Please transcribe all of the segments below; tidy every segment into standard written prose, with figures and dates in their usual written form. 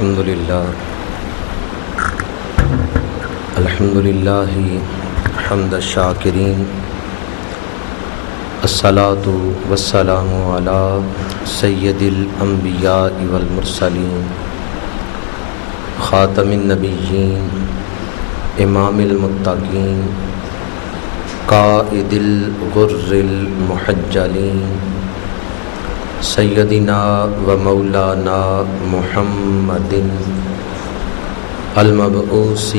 الحمدللہ حمد الشاکرین الصلاۃ والسلام علی سید الانبیاء والمرسلین خاتم النبیین امام المتقین قائد الغر المحجلین سیدنا و مولانا محمد المبعوث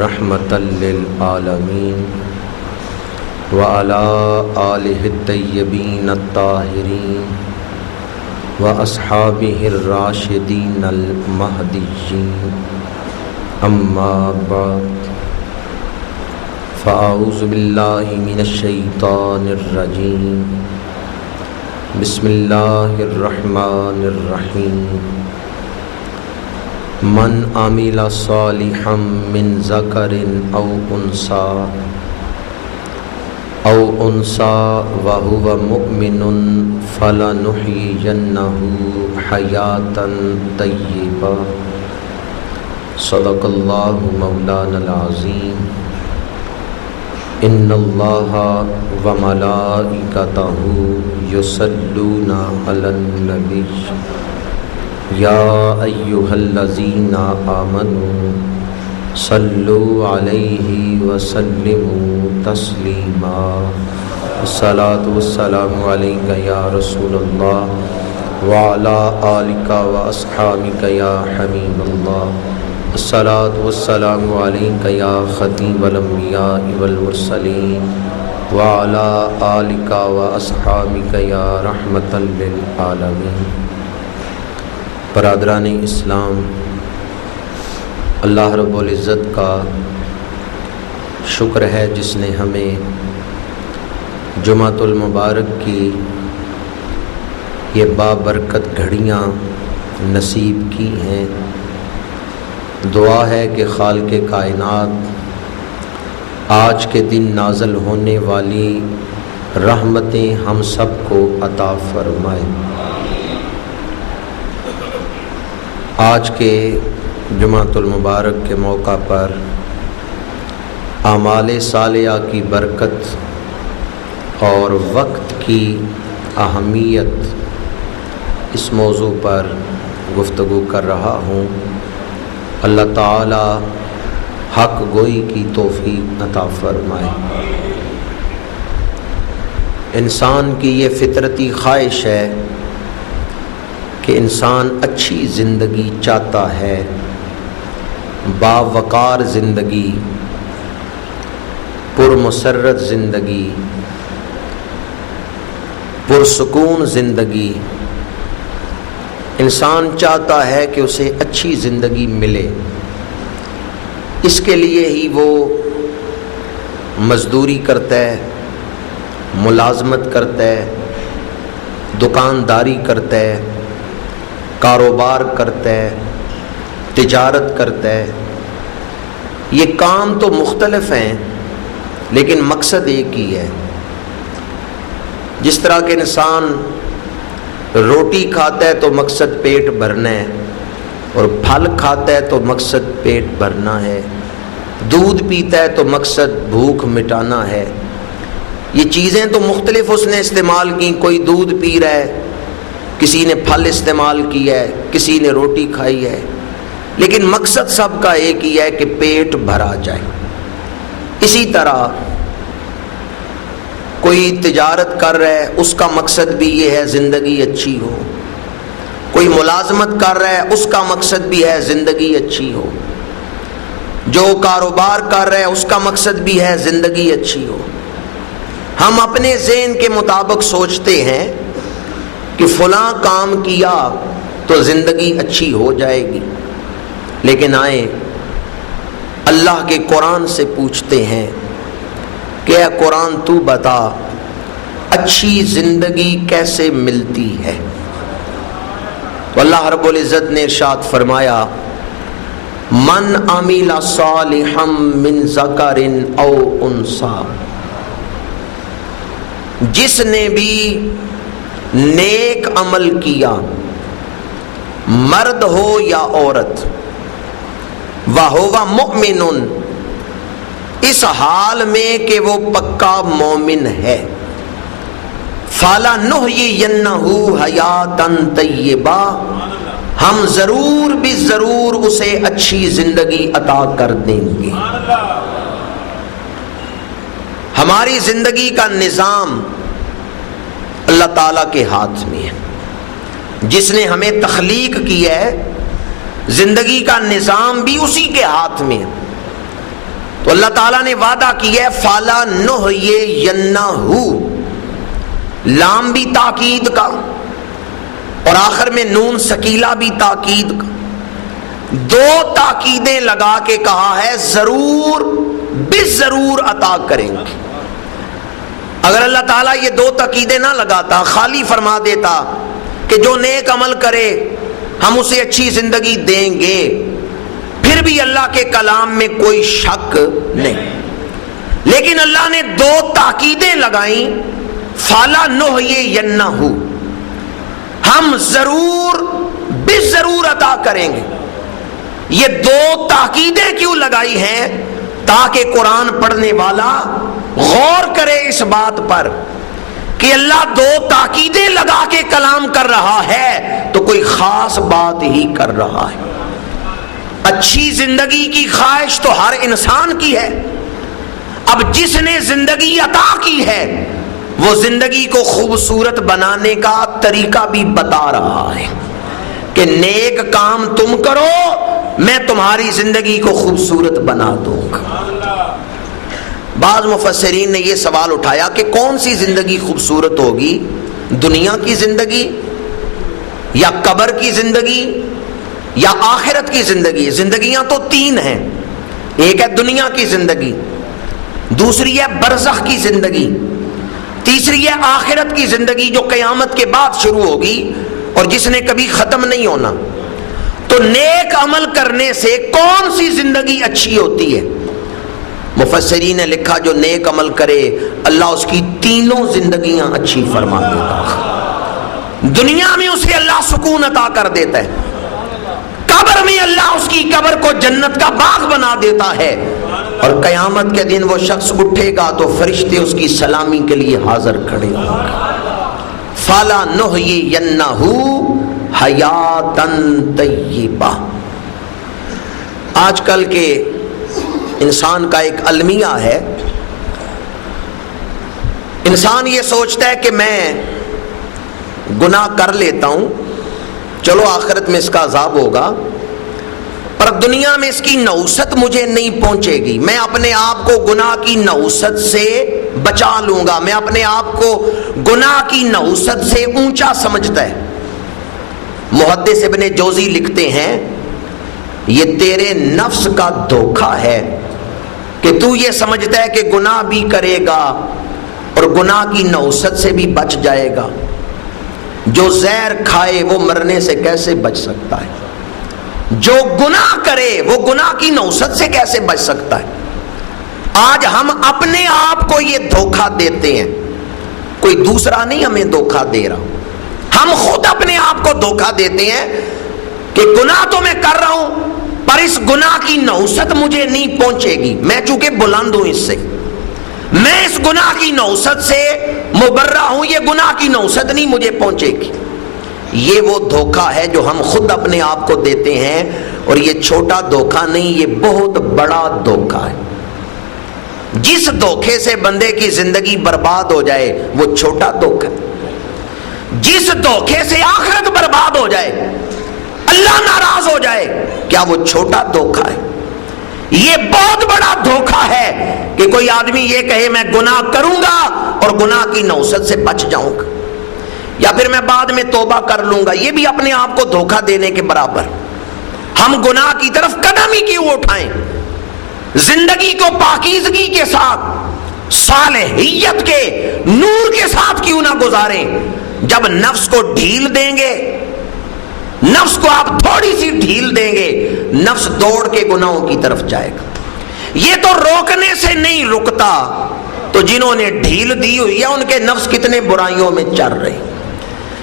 رحمۃ للعالمین وعلی آلہ الطیبین الطاہرین واصحابہ الراشدین المہدیین اما بعد فاعوذ باللہ من الشیطان الرجیم بسم اللہ الرحمن الرحیم من عمل صالحا من ذکر او انثی وهو مؤمن فلنحیینہ حیاۃ طیبہ صدق اللہ مولانا العظیم ان اللہ وملائکتہ یصلون علی النبی یا ایہا الذین آمنوا صلوا علیہ وسلموا تسلیما الصلاۃ والسلام علیک یا رسول اللہ وعلی آلک واصحابک یا حبیب اللہ الصلاۃ والسلام علیک یا خطیب الانبیاء والمرسلین وعلی آلک واصحابک یا رحمۃ للعالمین۔ برادران اسلام، اللہ رب العزت کا شکر ہے جس نے ہمیں جمعۃ المبارک کی یہ بابرکت گھڑیاں نصیب کی ہیں۔ دعا ہے کہ خالق کائنات آج کے دن نازل ہونے والی رحمتیں ہم سب کو عطا فرمائے۔ آج کے جمعۃ المبارک کے موقع پر اعمال صالحہ کی برکت اور وقت کی اہمیت اس موضوع پر گفتگو کر رہا ہوں۔ اللہ تعالی حق گوئی کی توفیق عطا فرمائے۔ انسان کی یہ فطرتی خواہش ہے کہ انسان اچھی زندگی چاہتا ہے، باوقار زندگی، پرمسرت زندگی، پرسکون زندگی۔ انسان چاہتا ہے کہ اسے اچھی زندگی ملے، اس کے لیے ہی وہ مزدوری کرتا ہے، ملازمت کرتا ہے، دکانداری کرتا ہے، کاروبار کرتا ہے، تجارت کرتا ہے۔ یہ کام تو مختلف ہیں لیکن مقصد ایک ہی ہے۔ جس طرح کہ انسان روٹی کھاتا ہے تو مقصد پیٹ بھرنا ہے، اور پھل کھاتا ہے تو مقصد پیٹ بھرنا ہے، دودھ پیتا ہے تو مقصد بھوک مٹانا ہے۔ یہ چیزیں تو مختلف اس نے استعمال کی، کوئی دودھ پی رہا ہے، کسی نے پھل استعمال کیا ہے، کسی نے روٹی کھائی ہے، لیکن مقصد سب کا ایک ہی ہے کہ پیٹ بھرا جائے۔ اسی طرح کوئی تجارت کر رہا ہے، اس کا مقصد بھی یہ ہے زندگی اچھی ہو۔ کوئی ملازمت کر رہا ہے، اس کا مقصد بھی ہے زندگی اچھی ہو۔ جو کاروبار کر رہا ہے اس کا مقصد بھی ہے زندگی اچھی ہو۔ ہم اپنے ذہن کے مطابق سوچتے ہیں کہ فلاں کام کیا تو زندگی اچھی ہو جائے گی، لیکن آئیں اللہ کے قرآن سے پوچھتے ہیں کہ اے قرآن تو بتا اچھی زندگی کیسے ملتی ہے؟ تو اللہ رب العزت نے ارشاد فرمایا من عمل صالحا من ذکر او انثی، جس نے بھی نیک عمل کیا، مرد ہو یا عورت، وَهُوَ مُؤْمِنٌ، اس حال میں کہ وہ پکا مومن ہے، فَلَنُحْيِيَنَّهُ حَيَاةً طَيِّبَةً، ہم ضرور بھی ضرور اسے اچھی زندگی عطا کر دیں گے۔ ہماری زندگی کا نظام اللہ تعالیٰ کے ہاتھ میں ہے، جس نے ہمیں تخلیق کی ہے، زندگی کا نظام بھی اسی کے ہاتھ میں ہے۔ تو اللہ تعالیٰ نے وعدہ کیا ہے فَلَنُحْيِيَنَّهُ، لام بھی تاکید کا اور آخر میں نون سکیلا بھی تاکید کا، دو تاکیدیں لگا کے کہا ہے ضرور بالضرور عطا کریں گے۔ اگر اللہ تعالیٰ یہ دو تاکیدیں نہ لگاتا، خالی فرما دیتا کہ جو نیک عمل کرے ہم اسے اچھی زندگی دیں گے، پھر بھی اللہ کے کلام میں کوئی شک نہیں، لیکن اللہ نے دو تاکیدیں لگائیں، فَلَنُحْيِيَنَّهُ، ہم ضرور بالضرور عطا کریں گے۔ یہ دو تاکیدیں کیوں لگائی ہیں؟ تاکہ قرآن پڑھنے والا غور کرے اس بات پر کہ اللہ دو تاکیدیں لگا کے کلام کر رہا ہے تو کوئی خاص بات ہی کر رہا ہے۔ اچھی زندگی کی خواہش تو ہر انسان کی ہے، اب جس نے زندگی عطا کی ہے وہ زندگی کو خوبصورت بنانے کا طریقہ بھی بتا رہا ہے کہ نیک کام تم کرو، میں تمہاری زندگی کو خوبصورت بنا دوں گا۔ بعض مفسرین نے یہ سوال اٹھایا کہ کون سی زندگی خوبصورت ہوگی، دنیا کی زندگی یا قبر کی زندگی یا آخرت کی زندگی؟ زندگیاں تو تین ہیں، ایک ہے دنیا کی زندگی، دوسری ہے برزخ کی زندگی، تیسری ہے آخرت کی زندگی جو قیامت کے بعد شروع ہوگی اور جس نے کبھی ختم نہیں ہونا۔ تو نیک عمل کرنے سے کون سی زندگی اچھی ہوتی ہے؟ مفسرین نے لکھا جو نیک عمل کرے اللہ اس کی تینوں زندگیاں اچھی فرما دیتا۔ دنیا میں اسے اللہ سکون عطا کر دیتا ہے، قبر میں اللہ اس کی قبر کو جنت کا باغ بنا دیتا ہے، اور قیامت کے دن وہ شخص اٹھے گا تو فرشتے اس کی سلامی کے لیے حاضر کھڑے ہوں گے۔ فَلَنُحْيِيَنَّهُ حَيَاةً طَيِّبَةً۔ آج کل کے انسان کا ایک المیہ ہے، انسان یہ سوچتا ہے کہ میں گناہ کر لیتا ہوں، چلو آخرت میں اس کا عذاب ہوگا، پر دنیا میں اس کی نحوست مجھے نہیں پہنچے گی، میں اپنے آپ کو گناہ کی نحوست سے بچا لوں گا، میں اپنے آپ کو گناہ کی نحوست سے اونچا سمجھتا ہے۔ محدث ابن جوزی لکھتے ہیں یہ تیرے نفس کا دھوکہ ہے کہ تو یہ سمجھتا ہے کہ گناہ بھی کرے گا اور گناہ کی نحوست سے بھی بچ جائے گا، جو زہر کھائے وہ مرنے سے کیسے بچ سکتا ہے؟ جو گناہ کرے وہ گناہ کی نحوست سے کیسے بچ سکتا ہے؟ آج ہم اپنے آپ کو یہ دھوکہ دیتے ہیں، کوئی دوسرا نہیں ہمیں دھوکہ دے رہا، ہم خود اپنے آپ کو دھوکہ دیتے ہیں کہ گناہ تو میں کر رہا ہوں پر اس گناہ کی نحوست مجھے نہیں پہنچے گی، میں چونکہ بلند ہوں اس سے، میں اس گناہ کی نحوست سے مبرہ ہوں، یہ گناہ کی نحوست نہیں مجھے پہنچے گی۔ یہ وہ دھوکہ ہے جو ہم خود اپنے آپ کو دیتے ہیں، اور یہ چھوٹا دھوکہ نہیں، یہ بہت بڑا دھوکہ ہے۔ جس دھوکے سے بندے کی زندگی برباد ہو جائے وہ چھوٹا دھوکہ ہے، جس دھوکے سے آخرت برباد ہو جائے، اللہ ناراض ہو جائے، کیا وہ چھوٹا دھوکہ ہے؟ یہ بہت بڑا دھوکہ ہے کہ کوئی آدمی یہ کہے میں گناہ کروں گا اور گناہ کی نحوست سے بچ جاؤں گا، یا پھر میں بعد میں توبہ کر لوں گا، یہ بھی اپنے آپ کو دھوکہ دینے کے برابر۔ ہم گناہ کی طرف قدم ہی کیوں اٹھائیں؟ زندگی کو پاکیزگی کے ساتھ، صالحیت کے نور کے ساتھ کیوں نہ گزاریں؟ جب نفس کو ڈھیل دیں گے، نفس کو آپ تھوڑی سی ڈھیل دیں گے، نفس دوڑ کے گناہوں کی طرف جائے گا۔ یہ تو روکنے سے نہیں رکتا، تو جنہوں نے ڈھیل دی ہوئی ہے ان کے نفس کتنے برائیوں میں چل رہے۔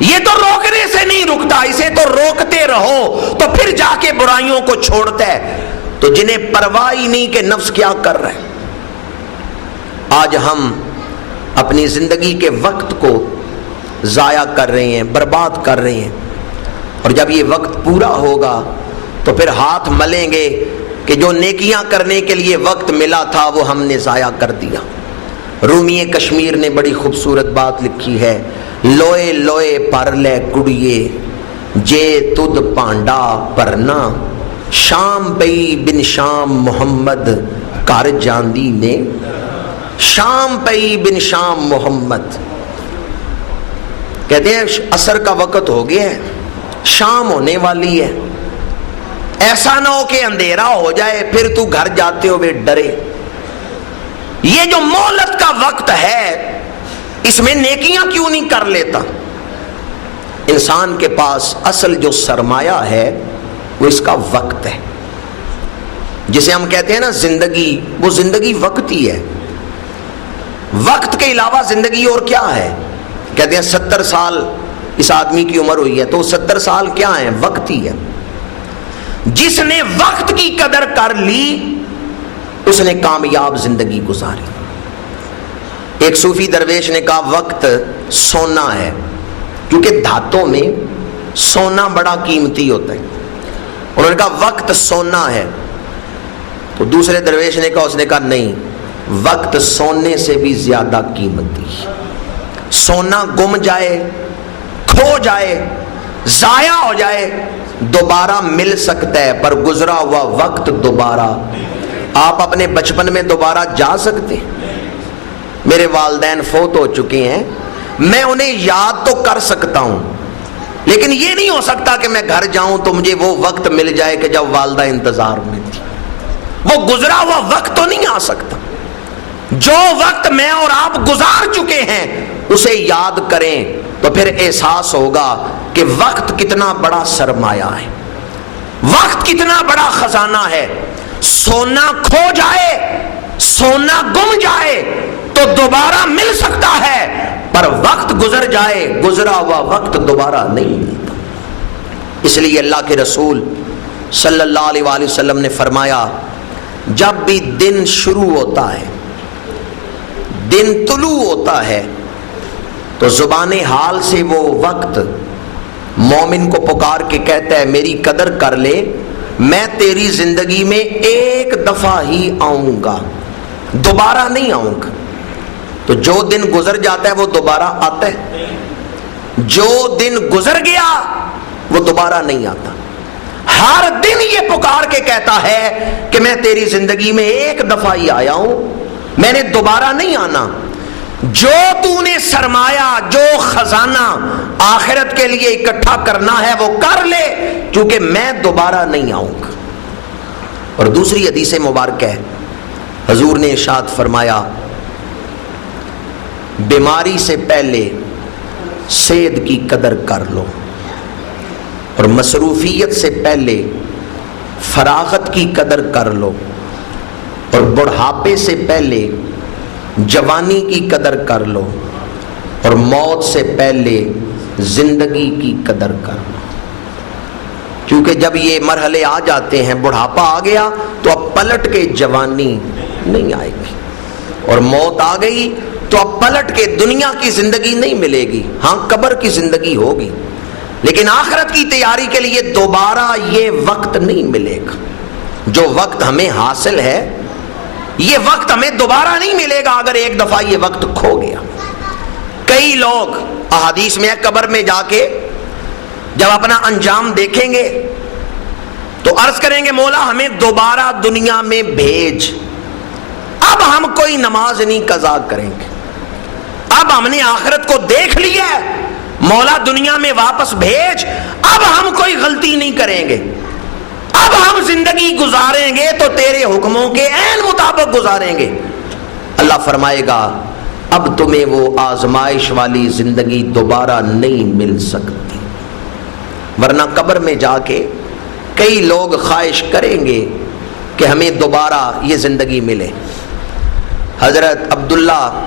یہ تو روکنے سے نہیں رکتا، اسے تو روکتے رہو تو پھر جا کے برائیوں کو چھوڑتا ہے۔ تو جنہیں پرواہ ہی نہیں کہ نفس کیا کر رہا ہے۔ آج ہم اپنی زندگی کے وقت کو ضائع کر رہے ہیں، برباد کر رہے ہیں، اور جب یہ وقت پورا ہوگا تو پھر ہاتھ ملیں گے کہ جو نیکیاں کرنے کے لیے وقت ملا تھا وہ ہم نے ضائع کر دیا۔ رومی کشمیر نے بڑی خوبصورت بات لکھی ہے، لوئے لوئے پر لے کڑیے جے تد پانڈا پرنا، شام پئی بن شام محمد کر جاندی نے، شام پئی بن شام محمد، کہتے ہیں عصر کا وقت ہو گیا ہے، شام ہونے والی ہے، ایسا نہ ہو کہ اندھیرا ہو جائے پھر تو گھر جاتے ہوئے ڈرے۔ یہ جو مہلت کا وقت ہے اس میں نیکیاں کیوں نہیں کر لیتا؟ انسان کے پاس اصل جو سرمایہ ہے وہ اس کا وقت ہے، جسے ہم کہتے ہیں نا زندگی، وہ زندگی وقت ہی ہے۔ وقت کے علاوہ زندگی اور کیا ہے؟ کہتے ہیں 70 سال اس آدمی کی عمر ہوئی ہے تو 70 سال کیا ہے؟ وقت ہی ہے۔ جس نے وقت کی قدر کر لی اس نے کامیاب زندگی گزاری۔ ایک صوفی درویش نے کہا وقت سونا ہے، کیونکہ دھاتوں میں سونا بڑا قیمتی ہوتا ہے، انہوں نے کہا وقت سونا ہے۔ تو دوسرے درویش نے کہا، اس نے کہا نہیں، وقت سونے سے بھی زیادہ قیمتی۔ سونا گم جائے، کھو جائے، ضائع ہو جائے، دوبارہ مل سکتا ہے، پر گزرا ہوا وقت دوبارہ۔ آپ اپنے بچپن میں دوبارہ جا سکتے ہیں؟ میرے والدین فوت ہو چکے ہیں، میں انہیں یاد تو کر سکتا ہوں، لیکن یہ نہیں ہو سکتا کہ میں گھر جاؤں تو مجھے وہ وقت مل جائے کہ جب والدہ انتظار میں تھی۔ وہ گزرا ہوا وقت تو نہیں آ سکتا۔ جو وقت میں اور آپ گزار چکے ہیں اسے یاد کریں تو پھر احساس ہوگا کہ وقت کتنا بڑا سرمایہ ہے، وقت کتنا بڑا خزانہ ہے۔ سونا کھو جائے، سونا گم جائے تو دوبارہ مل سکتا ہے، پر وقت گزر جائے، گزرا ہوا وقت دوبارہ نہیں ملتا۔ اس لیے اللہ کے رسول صلی اللہ علیہ وآلہ وسلم نے فرمایا جب بھی دن شروع ہوتا ہے، دن طلوع ہوتا ہے، تو زبان حال سے وہ وقت مومن کو پکار کے کہتا ہے میری قدر کر لے، میں تیری زندگی میں ایک دفعہ ہی آؤں گا، دوبارہ نہیں آؤں گا۔ تو جو دن گزر جاتا ہے وہ دوبارہ آتا ہے، جو دن گزر گیا وہ دوبارہ نہیں آتا۔ ہر دن یہ پکار کے کہتا ہے کہ میں تیری زندگی میں ایک دفعہ ہی آیا ہوں، میں نے دوبارہ نہیں آنا۔ جو تو نے سرمایہ، جو خزانہ آخرت کے لیے اکٹھا کرنا ہے وہ کر لے، کیونکہ میں دوبارہ نہیں آؤں گا۔ اور دوسری حدیث مبارکہ ہے، حضور نے ارشاد فرمایا بیماری سے پہلے صحت کی قدر کر لو، اور مصروفیت سے پہلے فراغت کی قدر کر لو، اور بڑھاپے سے پہلے جوانی کی قدر کر لو، اور موت سے پہلے زندگی کی قدر کر لو۔ کیونکہ جب یہ مرحلے آ جاتے ہیں، بڑھاپا آ گیا تو اب پلٹ کے جوانی نہیں آئے گی، اور موت آ گئی تو اب پلٹ کے دنیا کی زندگی نہیں ملے گی، ہاں قبر کی زندگی ہوگی، لیکن آخرت کی تیاری کے لیے دوبارہ یہ وقت نہیں ملے گا۔ جو وقت ہمیں حاصل ہے یہ وقت ہمیں دوبارہ نہیں ملے گا اگر ایک دفعہ یہ وقت کھو گیا۔ کئی لوگ احادیث میں قبر میں جا کے جب اپنا انجام دیکھیں گے تو عرض کریں گے مولا ہمیں دوبارہ دنیا میں بھیج، اب ہم کوئی نماز نہیں قضا کریں گے، اب ہم نے آخرت کو دیکھ لیا ہے، مولا دنیا میں واپس بھیج، اب ہم کوئی غلطی نہیں کریں گے، اب ہم زندگی گزاریں گے تو تیرے حکموں کے عین مطابق گزاریں گے۔ اللہ فرمائے گا اب تمہیں وہ آزمائش والی زندگی دوبارہ نہیں مل سکتی، ورنہ قبر میں جا کے کئی لوگ خواہش کریں گے کہ ہمیں دوبارہ یہ زندگی ملے۔ حضرت عبداللہ